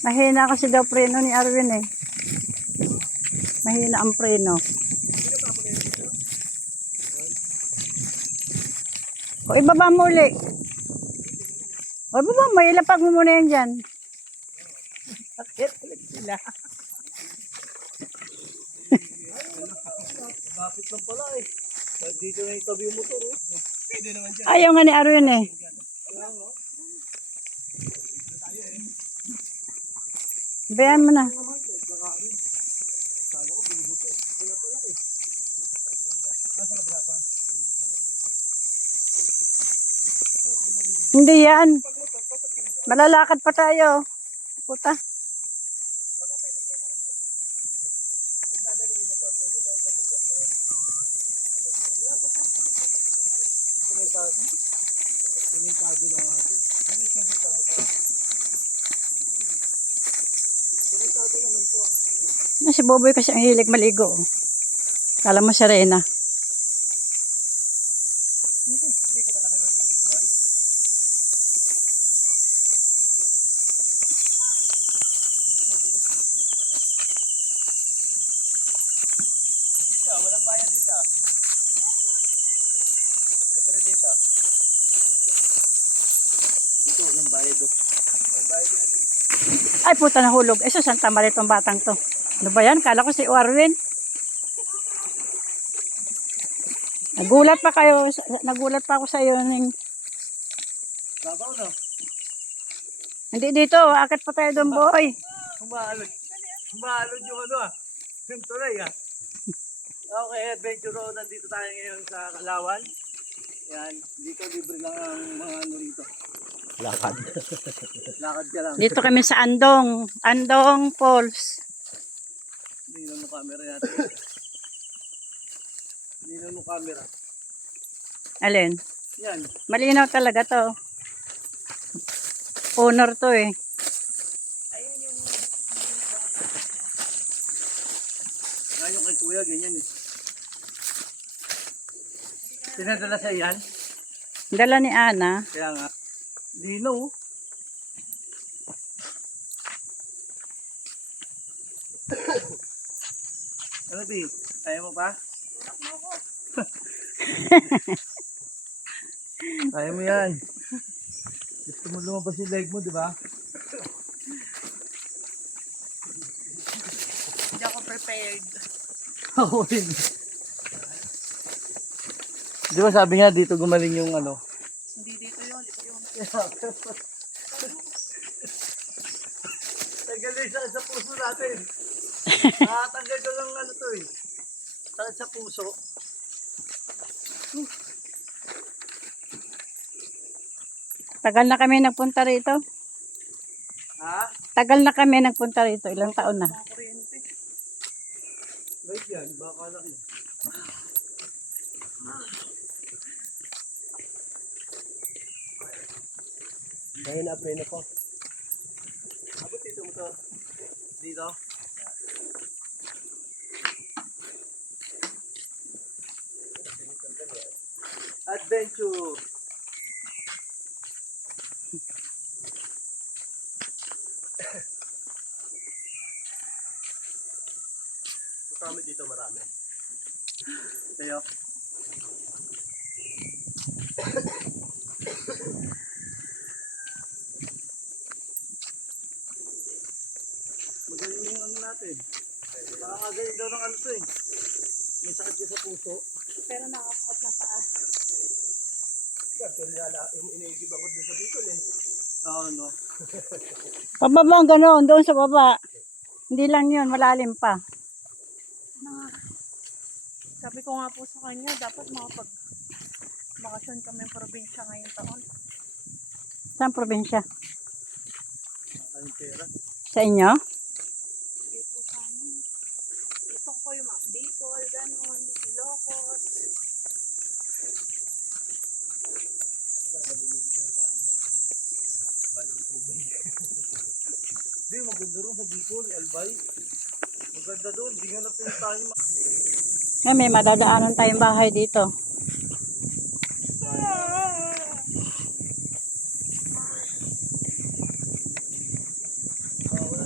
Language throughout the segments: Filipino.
Mahina kasi daw preno ni Arwin eh. Mahina ang preno. O ibaba mo uli. O ibaba mo, ilapag mo muna yan dyan. Bakit ulit sila? Lapit lang pala eh. Dito na itabi yung motor oh. Pwede naman dyan. Ayaw nga ni Arwin eh. Bayan mo na. Hindi yan. Malalakad pa tayo. Puta. Si Boboy kasi ang hilig maligo. Kala mo Serena. Dito, walang bayan dito. Libre dito. Dito, walang bayad doon. Walang bayad yan. Ay puta nahulog. Eso Santa Maria itong batang to. Ano ba yan? Kala ko si Arwin. Nagulat pa ako sa iyo ng Babaw no? hindi dito, akit pa tayo doon, boy. Humaalod. Humaalod yung ano ah. Yung tulay ah. Okay, Adventure Road. Nandito tayo ngayon sa Kalawan. Yan. Dito libre lang ang mga ano rito. Lakad. Lakad ka lang. Dito kami sa Andong Falls. Hindi mo camera natin. Hindi mo camera. Alin? Yan. Malinaw talaga to. Honor to eh. Ngayon kay kuya, ganyan eh. Pinadala sa yan. Dala ni Ana. Kaya nga. Lino. Ano di? Kaya mo pa? Kaya mo yan. Gusto mo lumabas yung leg mo, di ba? Hindi ako prepared. Ako rin. Di ba sabi nga dito gumaling yung ano? Hindi dito yun, dito yun. Tagal sa puso natin. Nakatanggal ko lang ano to eh. Sakit sa puso. Tagal na kami nagpunta rito. Ha? Tagal na kami nagpunta rito. Ilang taon na. Mga kuryente. Right yan, baka lang yan. Dahil na-preno ko. Abot dito mo to. Dito. Adventure. Marami dito, marami. Tayo. Magaling yung ano natin. Nakakagaling daw ng ano to eh. May sakit ka sa puso. Pero nakakakot na paa. Kasi yung iniigib ako dun sa Bicol eh. Oo, no. Pababa ang ganoon. Doon sa baba. Hindi lang yun. Malalim pa. Sabi ko nga po sa kanya, dapat makapag-bakasyon kami ng probinsya ngayong taon. Saan probinsya? Ang pera. Sa inyo? Hindi po sa amin. Gusto ko po yung mga Bicol, ganun, Ilocos. Hindi, maganda rin sa Bicol, Albay. Maganda doon, di nga na tayo. May madadaanan tayong bahay dito. Wala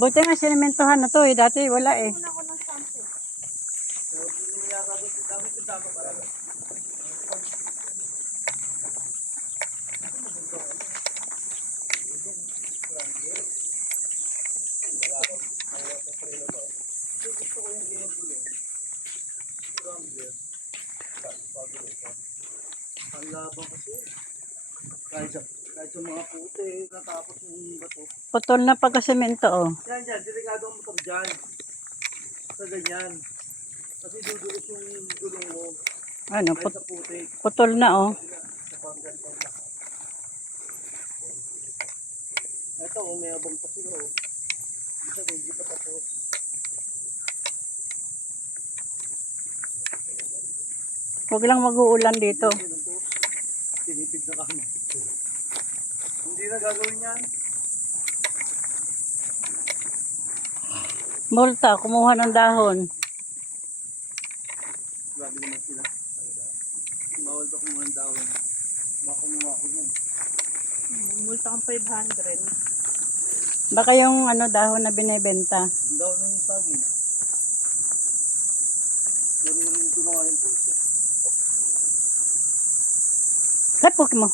Buti nga sinementohan na to eh. Dati wala eh. Muna ako ng sample. Pero hindi naman yata doon. Dami ito dama para. Gusto ko yung ganyan gulong. Ang labang kasi. Kahit sa mga puti, natapos yung bato. Putol na pagkasemento oh. Yan dyan, delikado ang motor dyan. Sa ganyan. Kasi dudulos yung gulong mo. Ano, Kahit sa puti. putol na oh. Sa pangganto na. Ito, may abang pa sila. Hindi pa tapos. Huwag lang mag-uulan dito. Tinipid na kami. Hindi na gagawin yan. Multa, kumuha ng dahon. Grabe naman sila. Bawal ba kumuha ng dahon? Baka kumuha ko yun. Multa kang 500. Baka yung ano dahon na binebenta. Ang dahon ng saging. Naririnig ko na nga yung puso. Lapok mo.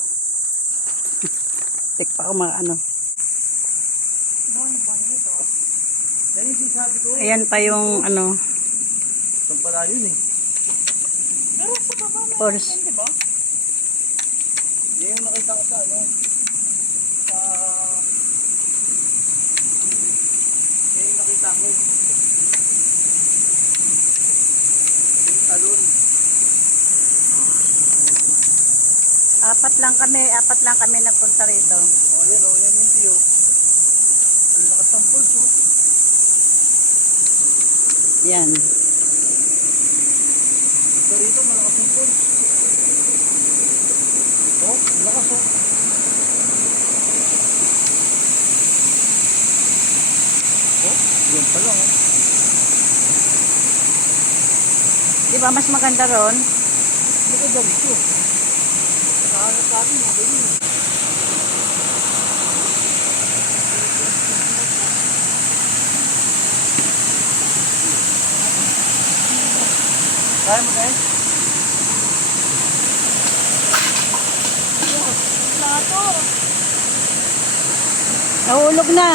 Tik pa ako mga ano. Bon nito. Yan yung sinasabi ko. Ayan pa yung ano. Saan pala yun eh. Pero sa baba may Force. yan, di ba? Yan yung nakita ko sa ano. Sa... Yan yung nakita ko. Yung talon. Apat lang kami nagpunta rito. O yan o, yan yung tiyo. Ang lakas ng pulso. Yan. Ito rito, malakas yung pulso. Oh, ang lakas o. Oh, yun pala o. Di ba mas maganda ron? Maganda rito. Nakahanap natin yung ganyan. Kaya mo tayo? Plato. Nahulog na.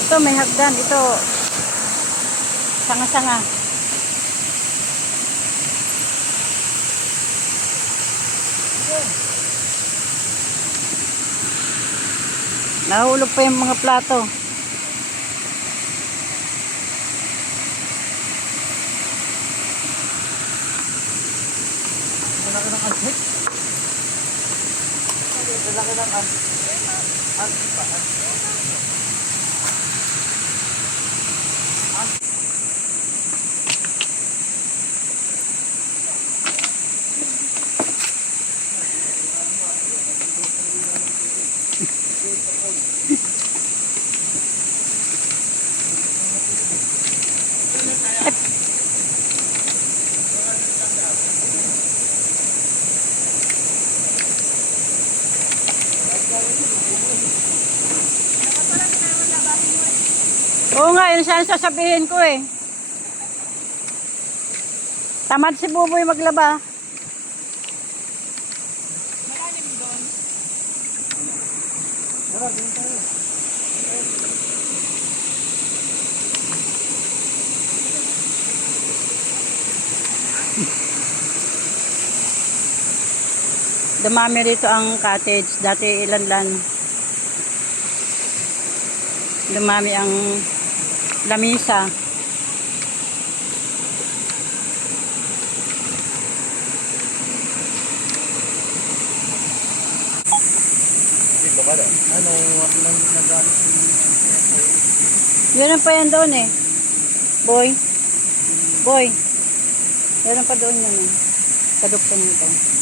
Ito may hagdan. Ito. Sanga-sanga. Nahulog pa yung mga plato. Malaki ng antik. Malaki ng antik. Antik ba? Oo nga, yun sana sasabihin ko eh. Tamad si Buboy maglaba. Malalim doon. Tara, doon tayo. Dumami rito ang cottage. Dati ilan lang. Dumami ang lamisa. Dito ka rin. Ano, nag-gamit Meron pa yan doon eh. Boy. Boy. Meron pa doon yun eh. Kaduktong nito.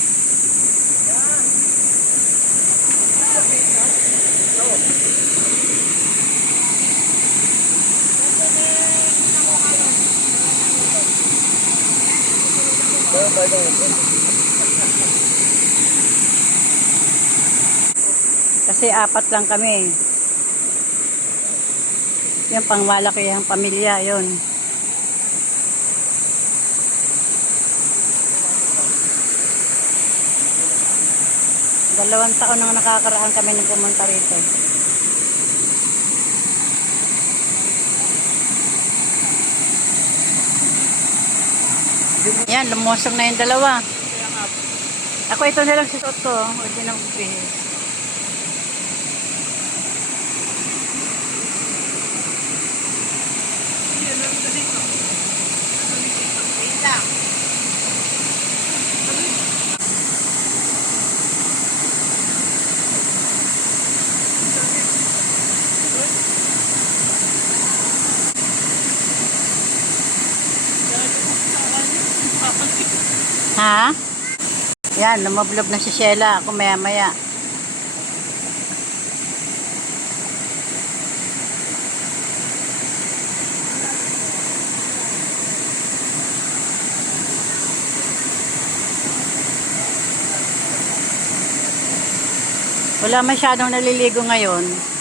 Kasi 4 lang kami. Yung pangmalaki ang pamilya, yon. 2 taon nang nakakaraan kami nang pumunta rito. Yan, lumusong na yung dalawa. Ako ito na lang susuot ko. O di na magbihis. Ha? Yan, lumablob na si Sheila. Ako maya-maya. Wala masyadong naliligo ngayon.